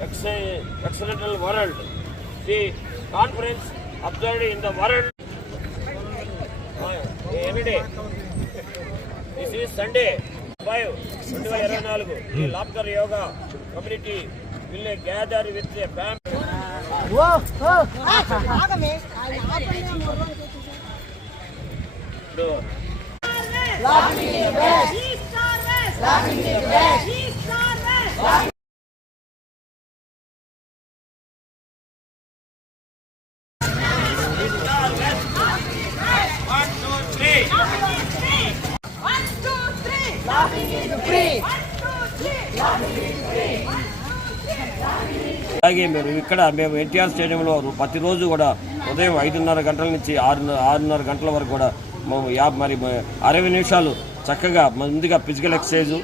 Ex- Accidental world. The conference observed in the world. Any day. This is Sunday, 5, 2024. The Laughter Yoga community will gather with a family. ఇప్పుడు అలాగే మీరు ఇక్కడ మేము ఎన్టీఆర్ స్టేడియంలో ప్రతిరోజు కూడా ఉదయం ఐదున్నర గంటల నుంచి ఆరున్నర ఆరున్నర గంటల వరకు కూడా మేము మరి అరవై నిమిషాలు చక్కగా ముందుగా ఫిజికల్ ఎక్సర్సైజ్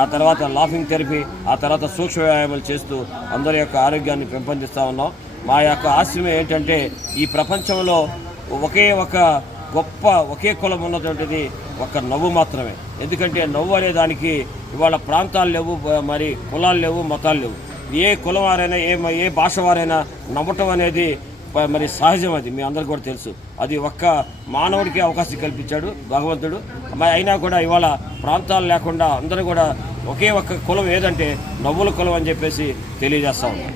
ఆ తర్వాత లాఫింగ్ థెరపీ ఆ తర్వాత సూక్ష్మ వ్యాయామాలు చేస్తూ అందరి యొక్క ఆరోగ్యాన్ని పెంపొందిస్తూ ఉన్నాం. మా యొక్క ఆశ్రమం ఏంటంటే ఈ ప్రపంచంలో ఒకే ఒక గొప్ప ఒకే కులం ఉన్నటువంటిది ఒక నవ్వు మాత్రమే. ఎందుకంటే నవ్వు అనే దానికి ఇవాళ ప్రాంతాలు లేవు మరి కులాలు లేవు మతాలు లేవు. ఏ కులం వారైనా ఏ ఏ భాష వారైనా నవ్వటం అనేది మరి సహజం అది మీ అందరికి కూడా తెలుసు. అది ఒక్క మానవుడికి అవకాశం కల్పించాడు భగవంతుడు. అయినా కూడా ఇవాళ ప్రాంతాలు లేకుండా అందరూ కూడా ఒకే ఒక్క కులం ఏదంటే నవ్వుల కులం అని చెప్పేసి తెలియజేస్తా ఉన్నాం.